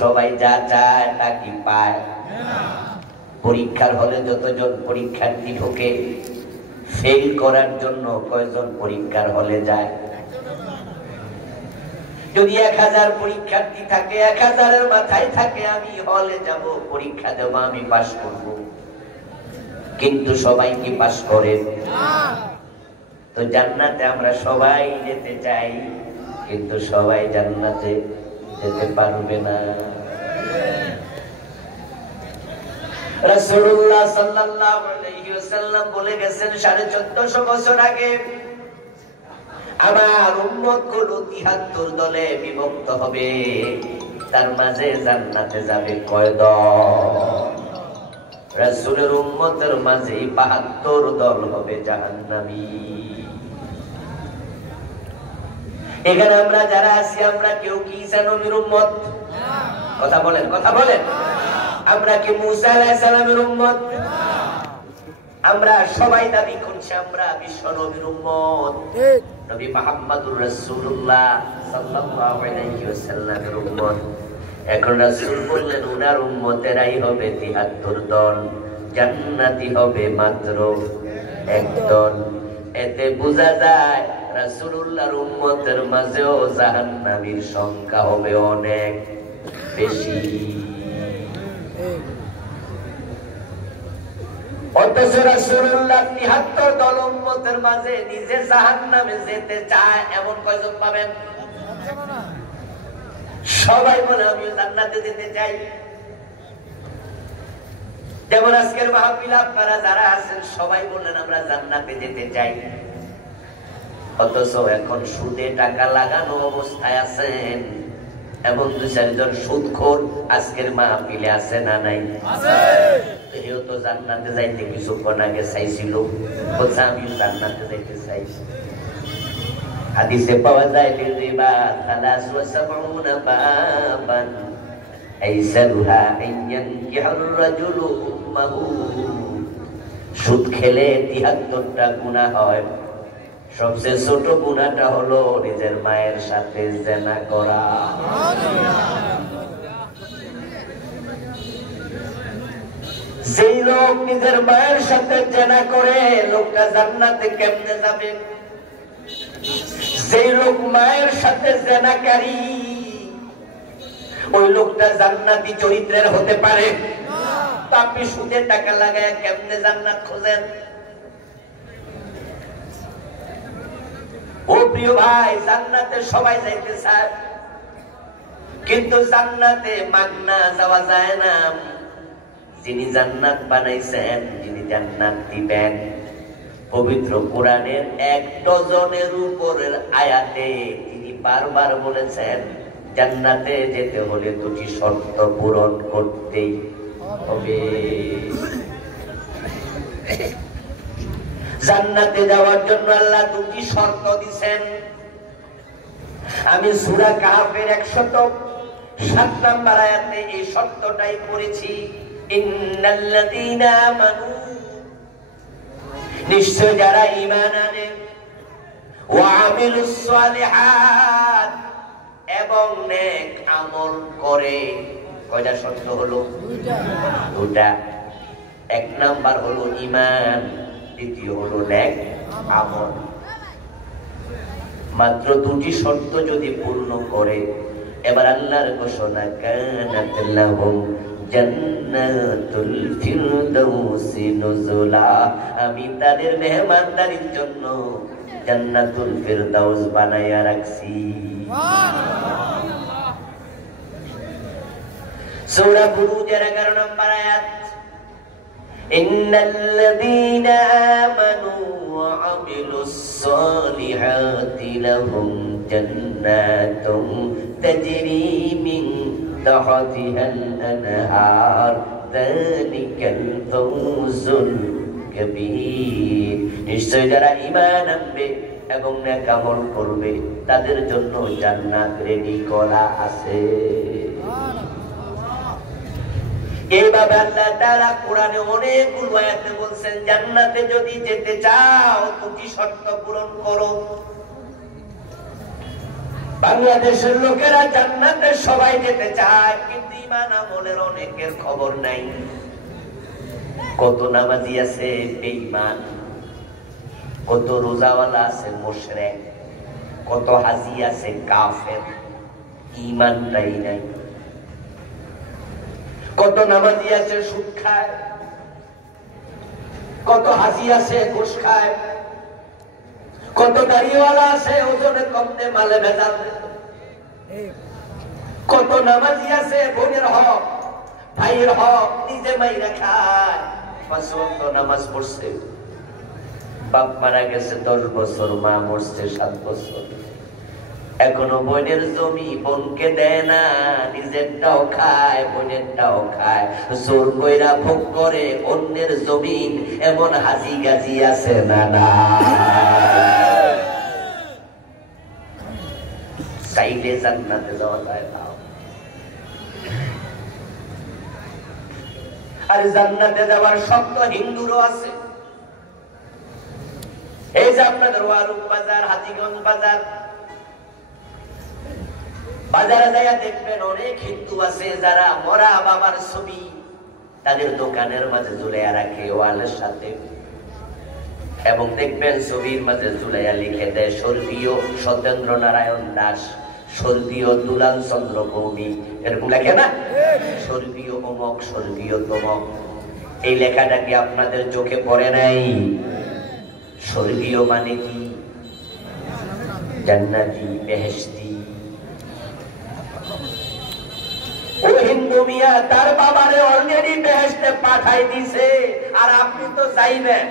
সবাই যা চায় তা কি পায়? পরীক্ষার হলে যতজন পরীক্ষার্থী ঢোকে, ফেল করার জন্য কয়জন পরীক্ষার হলে যায়? যদি 1000 পরীক্ষার্থী থাকে, 1000-এর মাথায় থাকে আমি হলে যাব, পরীক্ষা দেব, আমি পাস করব। কিন্তু সবাই কি পাস করে? তো জান্নাতে আমরা সবাই যেতে চাই, কিন্তু সবাই জান্নাতে যেতে পারবে না। রাসূলুল্লাহ সাল্লাল্লাহু আলাইহি ওয়াসাল্লাম বলে গেছেন 1450 বছর আগে, আমার উম্মত গুলো 73 দলে বিভক্ত হবে, তার মাঝে জান্নাতে যাবে কয় দল? রাসূলের উম্মতের মাঝে 72 দল হবে জাহান্নামী। এখানে আমরা যারা আছি, আমরা কেউ কি ঈসা নবীর উম্মত? কথা বলেন, কথা বলেন। আমরা কি মুসা আলাইহিস সালামের উম্মত? আমরা সবাই দাবি করছি আমরা বিশ্ব নবীর উম্মত, নবী মুহাম্মদুর রাসূলুল্লাহ সাল্লাল্লাহু আলাইহি ওয়াসাল্লামের উম্মত। এখন রাসূল বললেন উনার উম্মতেরাই হবে 73 দল, জান্নাতি হবে মাত্র 1 দল। এতে বোঝা যায় রাসূলুল্লাহর উম্মতের মাঝেও জাহান্নামীর সংখ্যা হবে অনেক বেশি। অথচ রাসূলুল্লাহ 73 দল উম্মতের মাঝে নিজে জাহান্নামে যেতে চায়, এমন কয়জন পাবেন? সবাই বলে আমি জান্নাতে যেতে চাই। যেমন আজকের মাহফিলে আপনারা যারা আছেন সবাই বলেন আমরা জান্নাতে যেতে চাই, অথচ এখন সুদে টাকা লাগানো অবস্থায় আছেন এবং 2-4 জন সুদখোর আজকের মাহফিলে আছে না নাই? আছে। এও তো জান্নাতে যাইতে কিছুক্ষণ আগে চাইছিল, বলছে আমিও জান্নাতে যাইতে চাই। হাদিসে পাওয়া যায় রিবা 73 বাবান আইসালুহা আইয়ানকিহুর রাজুলু উম্মাহু। সুদ খেলে 73টা গুনাহ হয়, সবচেয়ে ছোট গুনাহটা হলো নিজের মায়ের সাথে জিনা করা। যেই লোক নিজের মায়ের সাথে জিনা করে, লোকটা জান্নাতে কেমনে যাবে? যেই লোক মায়ের সাথে জিনাকারী, ওই লোকটা জান্নাতি চরিত্রের হতে পারে না। আপনি সুদে টাকা লাগায় কেমনে জান্নাত খোঁজেন? ও প্রিয় ভাই, জান্নাতে সবাই যাইতে চায়, কিন্তু জান্নাতে মাগনা যাওয়া যায় না। যিনি জান্নাত বানাইছেন, যিনি জান্নাত দিবেন, পবিত্র কোরআনের 1 ডজনের উপরের আয়াতে তিনি বারবার বলেছেন জান্নাতে যেতে হলে 2টি শর্ত পূরণ করতেই হবে। জান্নাতে যাওয়ার জন্য আল্লাহ 2টি শর্ত দিয়েছেন। আমি সূরা কাহফের 107 নম্বর আয়াতে এই শর্তটাই পড়েছি, ইন্নাল্লাযীনা আমানু, নিশ্চয় যারা ঈমান আনে, ওয়া আমিলুস সালিহাত, এবং নেক আমল করে। কয়টা শর্ত হলো? 2টা। 1 নাম্বার হলো ঈমান, দ্বিতীয় হলো নেক আমল। মাত্র 2টি শর্ত যদি পূর্ণ করে, এবার আল্লাহর ঘোষণা, কানাত লাহুম জান্নাতুল ফিরদাউসি নুজুলা, আমি তাদের মেহমানদারির জন্য জান্নাতুল ফিরদাউস বানায়া রাখছি। সূরা বুরুজের 11 নম্বর আয়াত, ইন্নাল্লাযীনা আমানু ওয়া আমিলুস সালিহাতি লাহুম জান্নাতুন তাজরি মিন তাহতিহাল আনহার যালিকাল ফাওজুল কাবীর। নিশ্চয় যারা ঈমান আনবে এবং নেক আমল করবে তাদের জন্য জান্নাত রেডি করা আছে। এইভাবে আল্লাহ তাআলা কোরআনে অনেকগুলো আয়াতে বলছেন জান্নাতে যদি যেতে চাও 2টি শর্ত পূরণ করো। বাংলাদেশের লোকেরা জান্নাতে সবাই যেতে চায়, কিন্তু ঈমান আমলের অনেকের খবর নাই। কত নামাজি আছে বেঈমান, কত রোজাওয়ালা আছে মুশরিক, কত হাজি আছে কাফের, ঈমানটাই নাই। কত নামাজি আছে সুদ খায়, কত হাজি আছে ঘুষ খায়, কত দাড়িওয়ালা আছে ওজনে কমতে মালে ভেজাল, কত নামাজি আছে বোনের হক ভাইয়ের হক নিজে মাইরা খায়, 5 ওয়াক্ত নামাজ পড়ছে, বাপ মারা গেছে 10 বছর, মা মরছে 7 বছর, এখনো বোনের জমি বোনকে দেয় না, নিজেরটাও খায় বোনেরটাও খায়, জোর কইরা ভোগ করে অন্যের জমিন, এমন হাজি গাজি আছে না? না, চাইলে জান্নাতে যাওয়া যায় না। আর জান্নাতে যাওয়ার শব্দ হিন্দুরও আছে। এই যে আপনাদের ওয়ারুক বাজার, হাজীগঞ্জ বাজার, বাজারে যাইয়া দেখবেন অনেক হিন্দু আছে যারা মরা বাবার ছবি তাদের দোকানের মাঝে ঝুলাইয়া রাখে ওয়ালের সাথে, এবং দেখবেন ছবির মাঝে ঝুলাইয়া লিখে দেয় স্বর্গীয় সত্যেন্দ্র নারায়ণ দাস, স্বর্গীয় দুলাল চন্দ্র ভৌমিক, এরকম লেখে না? স্বর্গীয় অমক, স্বর্গীয় তমক। এই লেখাটা কি আপনাদের চোখে পড়ে নাই? স্বর্গীয় মানে কি? জান্নাতি, বেহেশতি। ও হিন্দু মিয়া তার বাবারে অলরেডি বেহেশতে পাঠাই দিছে, আর আপনি তো চাইবেন।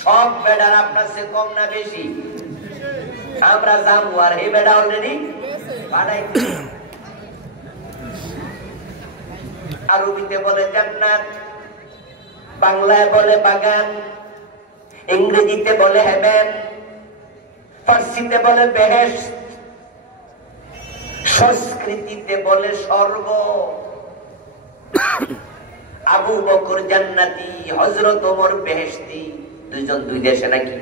সব বেডার আপনার চেয়ে কম না বেশি? আমরা যাবো, আর এই বেডা অলরেডি পাঠাই দিছে। আরবিতে বলে জান্নাত, বাংলায় বলে বাগান, ইংরেজিতে বলে হেভেন, ফার্সিতে বলে বেহেশত, সংস্কৃতিতে বলে স্বর্গ। আবু বকর জান্নাতি, হযরত ওমর বেহেশতি, দুইজন দুই দেশে নাকি?